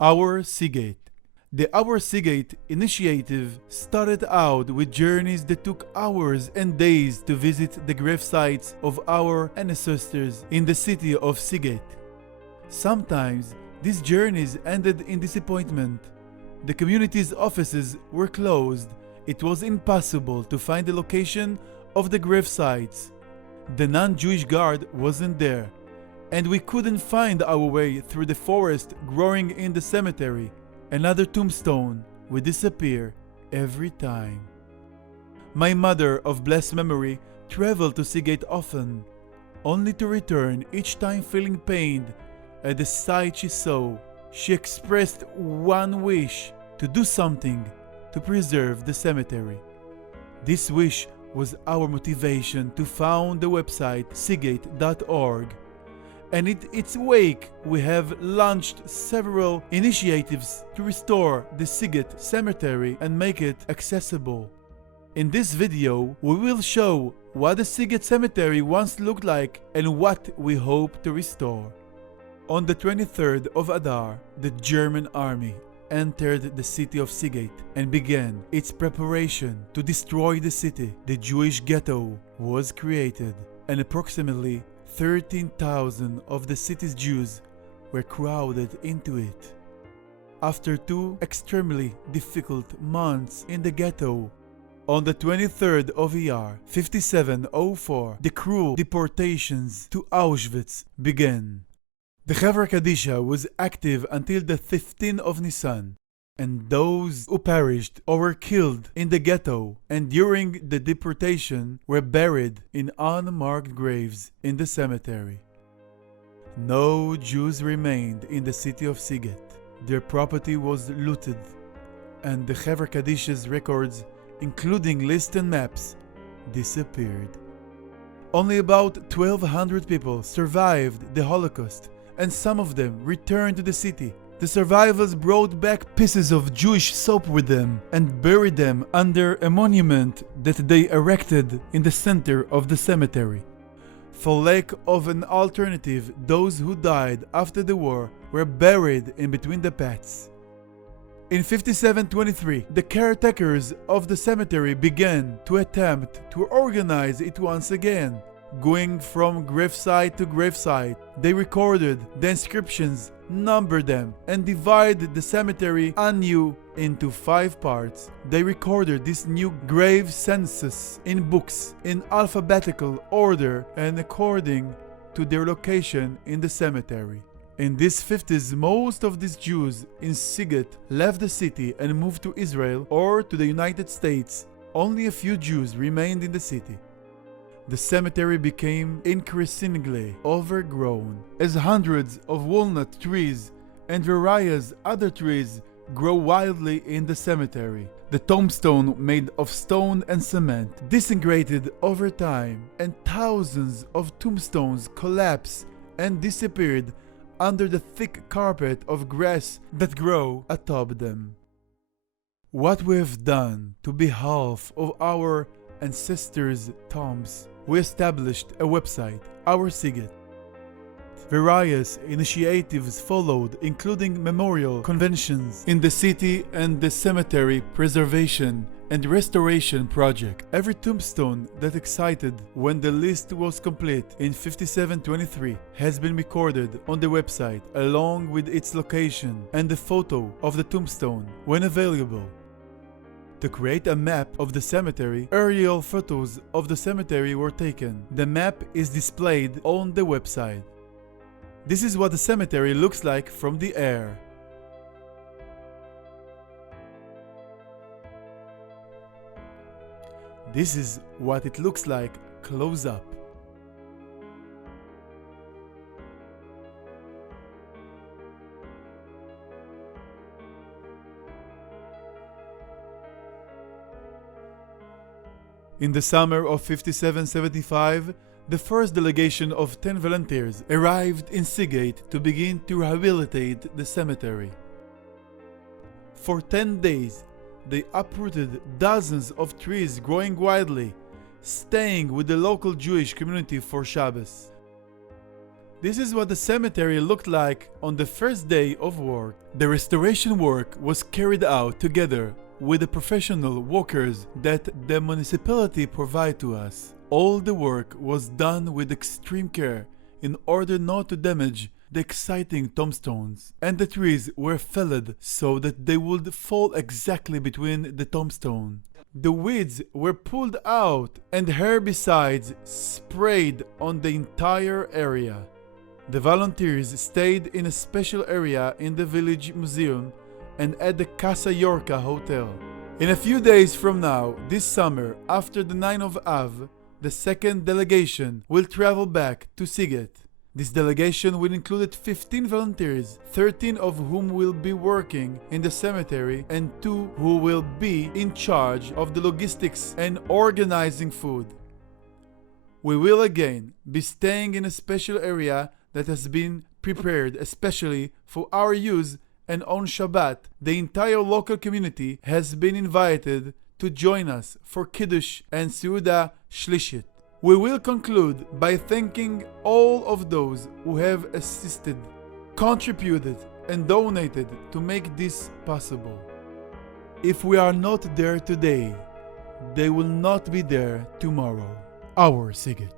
Our Sighet. The Our Sighet initiative started out with journeys that took hours and days to visit the grave sites of our ancestors in the city of Sighet. Sometimes these journeys ended in disappointment. The community's offices were closed. It was impossible to find the location of the grave sites. The non-Jewish guard wasn't there, and we couldn't find our way through the forest growing in the cemetery. Another tombstone would disappear every time. My mother of blessed memory traveled to Sighet often, only to return each time feeling pained at the sight she saw. She expressed one wish: to do something to preserve the cemetery. This wish was our motivation to found the website sighet.org. And in its wake, we have launched several initiatives to restore the Sighet cemetery and make it accessible. In this video, we will show what the Sighet cemetery once looked like and what we hope to restore. On the 23rd of Adar, the German army entered the city of Sighet and began its preparation to destroy the city. The Jewish ghetto was created, and approximately 13,000 of the city's Jews were crowded into it. After 2 extremely difficult months in the ghetto, on the 23rd of Iyar, 5704, the cruel deportations to Auschwitz began. The Chevra Kadisha was active until the 15th of Nisan, and those who perished or were killed in the ghetto and during the deportation were buried in unmarked graves in the cemetery. No Jews remained in the city of Sighet. Their property was looted, and the Chevra Kadisha's records, including lists and maps, disappeared. Only about 1,200 people survived the Holocaust, and some of them returned to the city. The survivors brought back pieces of Jewish soap with them and buried them under a monument that they erected in the center of the cemetery. For lack of an alternative, those who died after the war were buried in between the pits. In 5723, the caretakers of the cemetery began to attempt to organize it once again. Going from gravesite to gravesite, they recorded the inscriptions, numbered them, and divided the cemetery anew into 5 parts. They recorded this new grave census in books in alphabetical order and according to their location in the cemetery. In these 50s, most of these Jews in Sighet left the city and moved to Israel or to the United States. Only a few Jews remained in the city. The cemetery became increasingly overgrown as hundreds of walnut trees and various other trees grow wildly in the cemetery. The tombstone, made of stone and cement, disintegrated over time, and thousands of tombstones collapsed and disappeared under the thick carpet of grass that grew atop them. What we have done to behalf of our ancestors' tombs: we established a website, Our Sighet. Various initiatives followed, including memorial conventions in the city and the cemetery preservation and restoration project. Every tombstone that excited when the list was complete in 5723 has been recorded on the website along with its location and the photo of the tombstone when available. To create a map of the cemetery, aerial photos of the cemetery were taken. The map is displayed on the website. This is what the cemetery looks like from the air. This is what it looks like close up. In the summer of 5775, the first delegation of 10 volunteers arrived in Sighet to begin to rehabilitate the cemetery. For 10 days, they uprooted dozens of trees growing widely, staying with the local Jewish community for Shabbos. This is what the cemetery looked like on the first day of work. The restoration work was carried out together with the professional workers that the municipality provide to us. All the work was done with extreme care in order not to damage the exciting tombstones, and the trees were felled so that they would fall exactly between the tombstone. The weeds were pulled out and herbicides sprayed on the entire area. The volunteers stayed in a special area in the village museum and at the Casa Yorca Hotel. In a few days from now, this summer, after the 9th of Av, the second delegation will travel back to Sighet. This delegation will include 15 volunteers, 13 of whom will be working in the cemetery and 2 who will be in charge of the logistics and organizing food. We will again be staying in a special area that has been prepared especially for our use, and on Shabbat, the entire local community has been invited to join us for Kiddush and Seudah Shlishit. We will conclude by thanking all of those who have assisted, contributed, and donated to make this possible. If we are not there today, they will not be there tomorrow. Our Sighet.